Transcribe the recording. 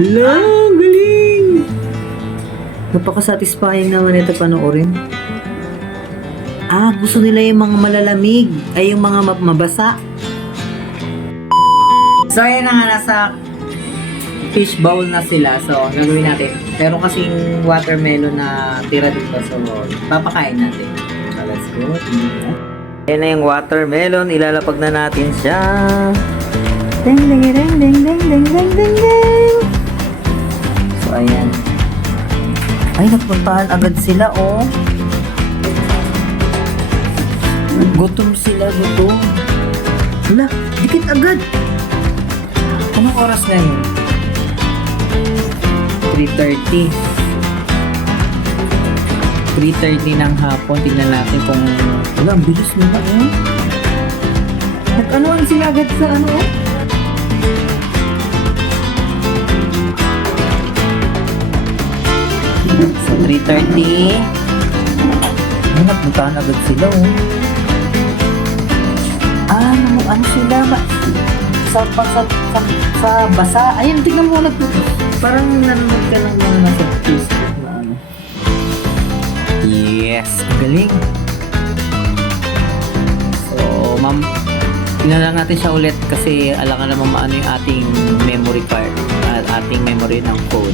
Hala, galing! Napaka-satisfying naman ito panoorin. Ah, gusto nila yung mga malalamig, ay yung mga mabasa. So, ayan na nga, nasa fish bowl na sila. So, ang gagawin natin, meron kasing watermelon na tira dito. So, papakain natin. So, let's go. Ayan na yung watermelon, ilalapag na natin siya. Ding, ding, ding, ding, ding, ding, ding, ding. Ay, nagpuntahan agad sila, oh. Gutom sila, gutom. Hala, dikit agad. Anong oras na yun? 3.30. 3.30 ng hapon. Tingnan natin kung... Wala, ang bilis nila, eh. Nag-anuan sila agad sa ano, oh. 3.30. Ay, nagpuntahan agad sila, oh. Ah, ano, ano sila ba? Sa, pa, sa, sa, sa basa. Ayun, tignan mo nag Parang nanonood ka ng mga nasa Facebook na ano. Yes, galing. So, ma'am, tingnan lang natin siya ulit kasi alangan naman maano yung ating memory card at ating memory ng code.